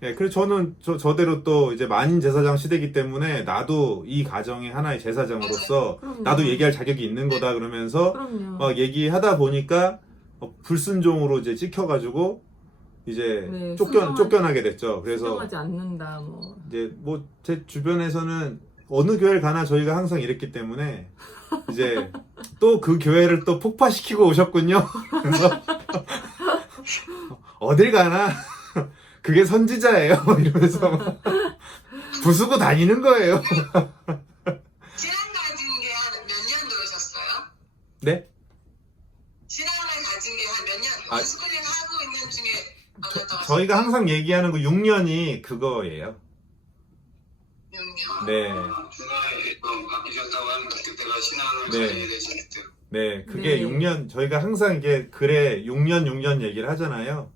예, 그래서 저는 저대로 또 이제 만인 제사장 시대이기 때문에 나도 이 가정의 하나의 제사장으로서 그럼요. 나도 얘기할 자격이 있는 거다 그러면서 그럼요. 막 얘기하다 보니까 불순종으로 이제 찍혀가지고 이제 네, 쫓겨나게 됐죠. 그래서 수정하지 않는다 뭐. 이제 뭐 제 주변에서는 어느 교회를 가나 저희가 항상 이랬기 때문에 이제 또 그 교회를 또 폭파시키고 오셨군요. 그래서 어딜 가나 그게 선지자예요. 이러면서 막 부수고 다니는 거예요. 신앙 가진 게 한 몇 년 되셨어요? 네? 신앙을 가진 게 한 몇 년? 아, 스쿨링 하고 있는 중에 어렸다고 저희가 항상 얘기하는 그 6년이 그거예요. 6년. 네. 중간에 바뀌셨다고 하는데 그때가 신앙을 네. 가지게 되신 그때. 네, 그게 네. 6년, 저희가 항상 이게 글에 6년 얘기를 하잖아요.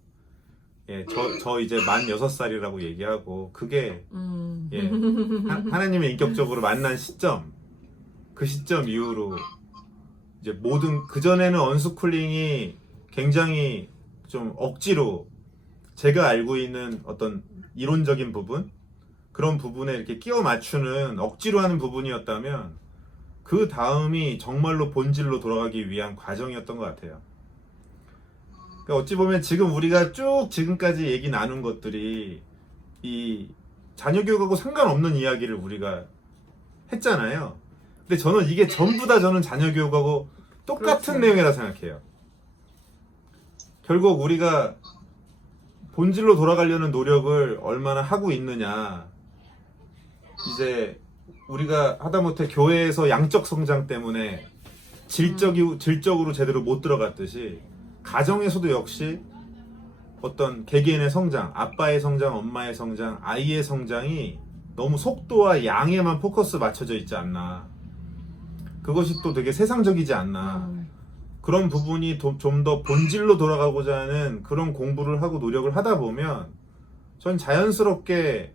예, 저 이제 만 6살이라고 얘기하고, 그게, 예, 하나님의 인격적으로 만난 시점, 그 시점 이후로, 이제 모든, 그전에는 언스쿨링이 굉장히 좀 억지로, 제가 알고 있는 어떤 이론적인 부분, 그런 부분에 이렇게 끼워 맞추는 억지로 하는 부분이었다면, 그 다음이 정말로 본질로 돌아가기 위한 과정이었던 것 같아요. 그러니까 어찌 보면 지금 우리가 쭉 지금까지 얘기 나눈 것들이 이 자녀 교육하고 상관없는 이야기를 우리가 했잖아요. 근데 저는 이게 전부 다 저는 자녀 교육하고 똑같은 그렇죠. 내용이라 생각해요. 결국 우리가 본질로 돌아가려는 노력을 얼마나 하고 있느냐. 이제 우리가 하다못해 교회에서 양적 성장 때문에 질적으로 제대로 못 들어갔듯이 가정에서도 역시 어떤 개개인의 성장, 아빠의 성장, 엄마의 성장, 아이의 성장이 너무 속도와 양에만 포커스 맞춰져 있지 않나. 그것이 또 되게 세상적이지 않나. 그런 부분이 좀 더 본질로 돌아가고자 하는 그런 공부를 하고 노력을 하다 보면 전 자연스럽게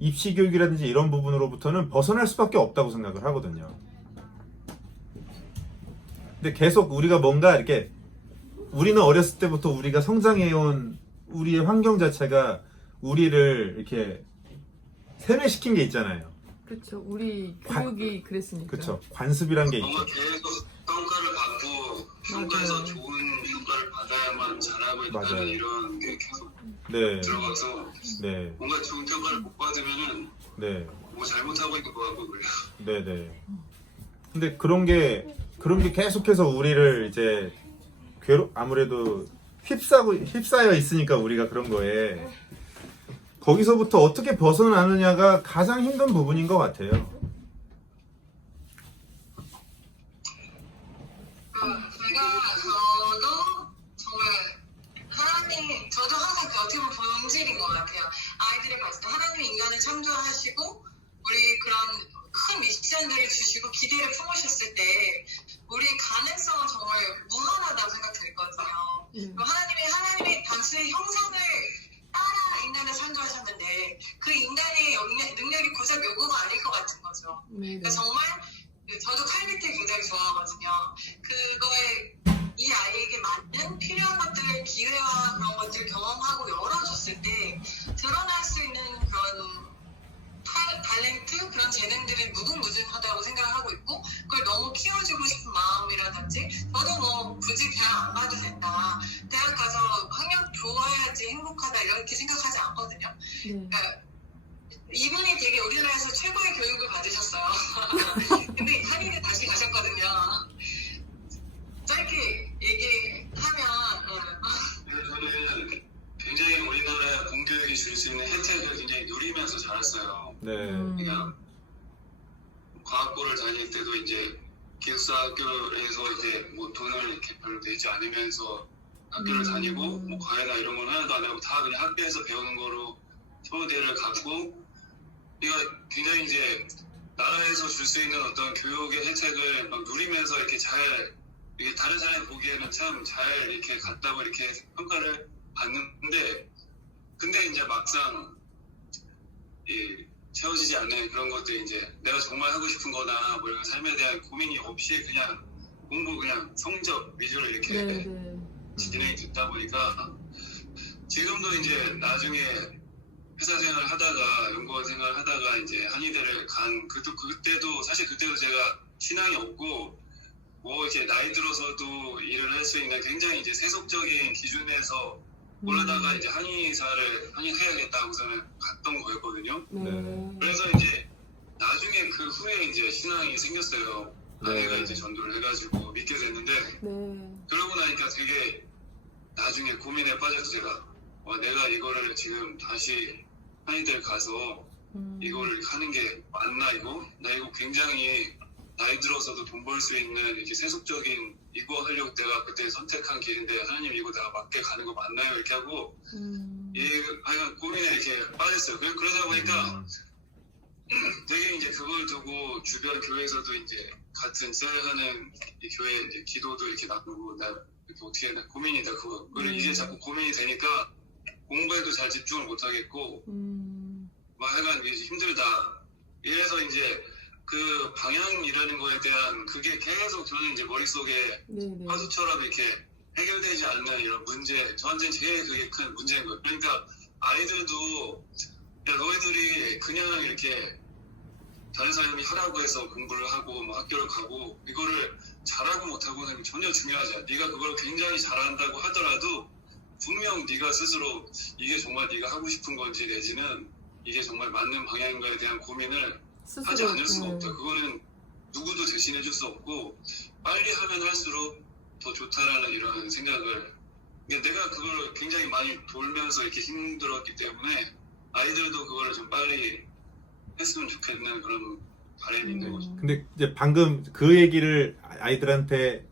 입시 교육이라든지 이런 부분으로부터는 벗어날 수밖에 없다고 생각을 하거든요. 근데 계속 우리가 뭔가 이렇게 우리는 어렸을 때부터 우리가 성장해온 우리의 환경 자체가 우리를 이렇게 세뇌시킨 게 있잖아요. 그렇죠. 우리 교육이 그랬으니까. 그렇죠. 관습이란 게 있죠. 뭔가 계속 평가를 받고 평가에서 맞아요. 좋은 평가를 받아야만 잘하고 있다는 맞아요. 이런 게 계속 네, 들어가서 네, 뭔가 좋은 평가를 못 받으면은 네, 뭐 잘못하고 있는 것 같고 그래요. 네, 네. 근데 그런 게 계속해서 우리를 이제 아무래도 휩싸여 있으니까 우리가 그런 거에 거기서부터 어떻게 벗어나느냐가 가장 힘든 부분인 것 같아요. 저도 정말 저도 항상 그 어떻게 보면 본질인 것 같아요. 아이들을 봤을 때 하나님이 인간을 창조하시고 우리 그런 큰 미션들을 주시고 기대를 품으셨을 때 우리 가능성은 정말 무한하다고 생각했거든요. 하나님이 단순히 형상을 따라 인간을 창조하셨는데 그 인간의 능력이 고작 요구가 아닐 것 같은 거죠. 그러니까 정말 저도 칼밑을 굉장히 좋아하거든요. 그거에 이 아이에게 맞는 필요한 것들, 기회와 그런 것들을 경험하고 열어줬을 때 드러날 수 있는 그런 탤런트, 그런 재능들이 무궁무진하다고 생각을 하고 있고 그걸 너무 키워주고 싶은 마음이라든지 저도 뭐 굳이 대학 안 가도 된다, 대학 가서 학력 좋아야지 행복하다 이렇게 생각하지 않거든요. 그러니까 이분이 되게 우리나라에서 최고의 교육을 받으셨어요. 근데 한인에 다시 가셨거든요. 짧게 얘기하면 저는 굉장히 우리나라 공교육이 줄 수 있는 혜택을 굉장히 누리면서 자랐어요. 네. 그냥 과학고를 다닐 때도 이제 기숙사 학교에서 이제 뭐 돈을 이렇게 별로 내지 않으면서 학교를 다니고 뭐 과외나 이런 건 하나도 안 하고 다 그냥 학교에서 배우는 거로 서울대를 갔고, 이거 굉장히 이제 나라에서 줄 수 있는 어떤 교육의 혜택을 막 누리면서 이렇게 잘, 이게 다른 사람이 보기에는 참 잘 이렇게 갔다고 이렇게 평가를 받는데, 근데 이제 막상 채워지지 않는 그런 것들이 이제 내가 정말 하고 싶은 거나 뭐 이런 삶에 대한 고민이 없이 그냥 공부, 그냥 성적 위주로 이렇게 진행이 됐다 보니까 지금도 이제 나중에 회사 생활 하다가 연구원 생활 하다가 이제 한의대를 간 그때도 사실 그때도 제가 신앙이 없고 뭐 이렇게 나이 들어서도 일을 할 수 있는 굉장히 이제 세속적인 기준에서 올라다가 이제 한의사를 한의해야겠다 하고서는 갔던 거였거든요. 그래서 이제 나중에 그 후에 이제 신앙이 생겼어요. 아내가 이제 전도를 해가지고 믿게 됐는데 그러고 나니까 되게 나중에 고민에 빠져서 제가 내가 이거를 지금 다시 한의대를 가서 이거를 하는 게 맞나, 나 이거 굉장히 나이 들어서도 돈 벌 수 있는 이렇게 세속적인 이거 하려고 내가 그때 선택한 길인데 하나님 이거 내가 맞게 가는 거 맞나요? 이렇게 하고 하여간 고민에 이렇게 빠졌어요. 그러다 보니까 되게 이제 그걸 두고 주변 교회에서도 이제 같은 셀하는 이 교회 이제 기도도 이렇게 나누고 나 이렇게 어떻게 해야 고민이다 그걸 이제 자꾸 고민이 되니까 공부에도 잘 집중을 못 하겠고 막 하여간 이게 힘들다. 이래서 이제 그 방향이라는 거에 대한 그게 계속 저는 이제 머릿속에 화두처럼 이렇게 해결되지 않는 이런 문제, 저한테는 제일 그게 큰 문제인 거예요. 그러니까 아이들도 야, 너희들이 그냥 이렇게 다른 사람이 하라고 해서 공부를 하고 뭐 학교를 가고 이거를 잘하고 못하고는 전혀 중요하지 않아. 네가 그걸 굉장히 잘한다고 하더라도 분명 네가 스스로 이게 정말 네가 하고 싶은 건지 내지는 이게 정말 맞는 방향인가에 대한 고민을 하지 않을 수가 없다. 그거는 누구도 대신해 줄 수 없고 빨리 하면 할수록 더 좋다라는 이런 생각을, 내가 그걸 굉장히 많이 돌면서 이렇게 힘들었기 때문에 아이들도 그걸 좀 빨리 했으면 좋겠는 그런 바람이 있는 거죠. 근데 이제 방금 그 얘기를 아이들한테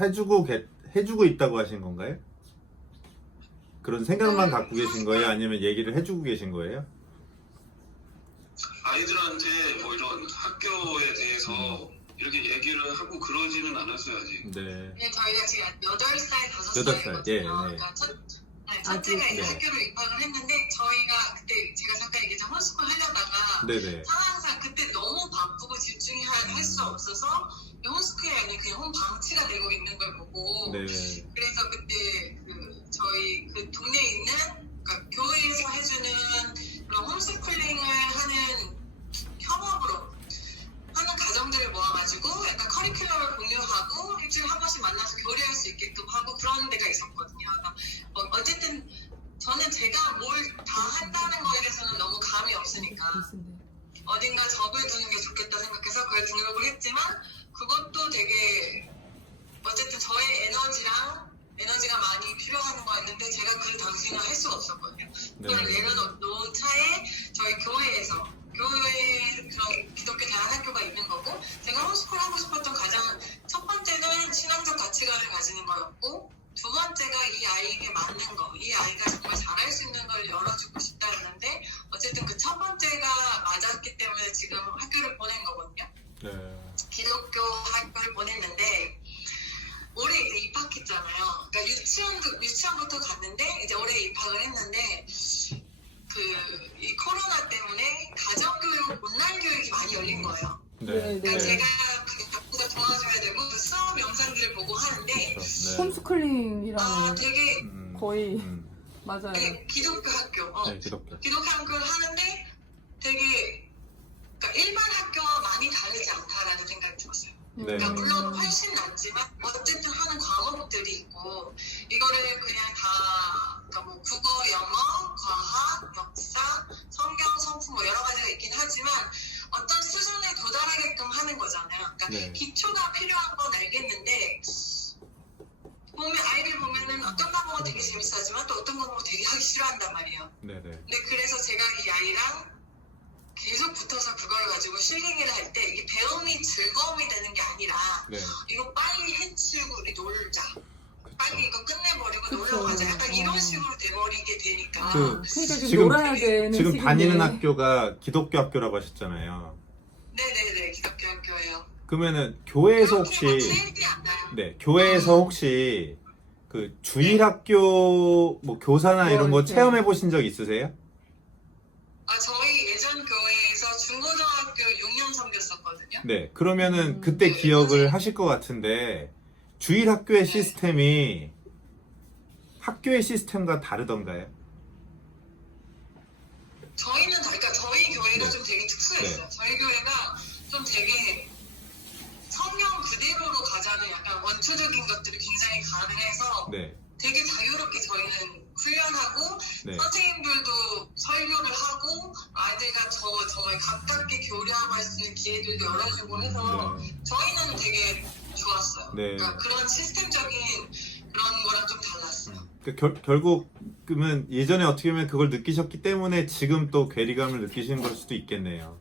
해주고 있다고 하신 건가요? 그런 생각만 갖고 계신 거예요? 아니면 얘기를 해주고 계신 거예요? 아이들한테 뭐 이런 학교에 대해서 이렇게 얘기를 하고 그러지는 않았어요, 아직. 네, 저희가 지금 8살, 5살이거든요. 8살, 예. 그러니까 첫째가 이제 학교를 입학을 했는데 저희가 그때 제가 잠깐 얘기했던 홈스쿨 하려다가 상황상 그때 너무 바쁘고 집중이 할 수 없어서 홈스쿨이 아니라 그냥 홈방치가 되고 있는 걸 보고 그래서 그때 저희 그 동네에 있는 그러니까 교회에서 해주는 그런 홈스쿨링을 하는 협업으로 하는 가정들을 모아가지고 약간 커리큘럼을 공유하고 일주일에 한 번씩 만나서 교류할 수 있게끔 하고 그런 데가 있었거든요. 그러니까 어쨌든 저는 제가 뭘 다 한다는 거에 대해서는 너무 감이 없으니까 어딘가 적을 두는 게 좋겠다 생각해서 그걸 등록을 했지만 그것도 되게 어쨌든 저의 에너지가 많이 필요한 거였는데 제가 그 당시에는 할 수가 없었거든요. 그걸 내려놓은 차에 저희 교회에서 그런 기독교 대안학교가 있는 거고 제가 홈스쿨 하고 싶었던 가장 첫 번째는 신앙적 가치관을 가지는 거였고 두 번째가 이 아이에게 맞는 거, 이 아이가 정말 잘할 수 있는 걸 열어주고 싶다는데 어쨌든 그 첫 번째가 맞았기 때문에 지금 학교를 보낸 거거든요. 네. 기독교 학교를 보냈는데 올해 이제 입학했잖아요. 그러니까 유치원부터 갔는데 이제 올해 입학을 했는데 이 코로나 때문에 가정교육, 온라인 교육이 많이 열린 거예요. 네. 그러니까 네. 제가 덕분에 도와줘야 되고 그 수업 영상들을 보고 하는데 그렇죠. 네. 홈스쿨링이랑 되게 거의 맞아요. 기독교 학교, 네, 기독교. 기독교 학교를 하는데 되게 그러니까 일반 학교와 많이 다르지 않다라는 생각이 들었어요. 네. 그러니까 물론 훨씬 낫지만 어쨌든 하는 과목들이 있고 이거를 그냥 다 그러니까 뭐 국어, 영어, 과학, 역사, 성경, 성품 뭐 여러 가지가 있긴 하지만 어떤 수준에 도달하게끔 하는 거잖아요. 그러니까 네. 기초가 필요한 건 알겠는데 아이를 보면은 어떤 과목은 되게 재밌어하지만 또 어떤 과목은 되게 하기 싫어한단 말이에요. 네네. 근데 그래서 제가 이 아이랑 계속 붙어서 그걸 가지고 실행을 할 때 이게 배움이 즐거움이 되는 게 아니라 네. 이거 빨리 해치우고 우리 놀자. 빨리 이거 끝내버리고 그쵸. 놀러 가자. 약간 이런 식으로 돼버리게 되니까. 그러니까 좀 지금- 놀아야 되는 지금 시기인데. 다니는 학교가 기독교 학교라고 하셨잖아요. 네네네, 기독교 학교예요. 그러면은 교회에서 혹시 체일이 안 나요. 네, 교회에서 혹시 그 주일 학교 뭐 교사나 이런 거 이렇게. 체험해 보신 적 있으세요? 저희 예전 교회에서 중고등학교 6년 섬겼었거든요. 네, 그러면은 그때 기억을 하실 것 같은데 주일 학교의 시스템이 학교의 시스템과 다르던가요? 저희는 그러니까 저희 교회가 네. 좀 되게 특수했어요. 네. 저희 교회가 좀 되게 성경 그대로로 가자는 약간 원초적인 것들이 굉장히 가능해서 네, 되게 자유롭게 저희는 훈련하고 네, 선생님들도 설교를 하고 아이들과 정말 가깝게 교류하고 할 수 있는 기회들도 열어주고 해서 네. 저희는 되게 좋았어요. 네. 그러니까 그런 시스템적인 그런 거랑 좀 달랐어요. 결국 그러면 예전에 어떻게 보면 그걸 느끼셨기 때문에 지금 또 괴리감을 느끼시는 걸 수도 있겠네요.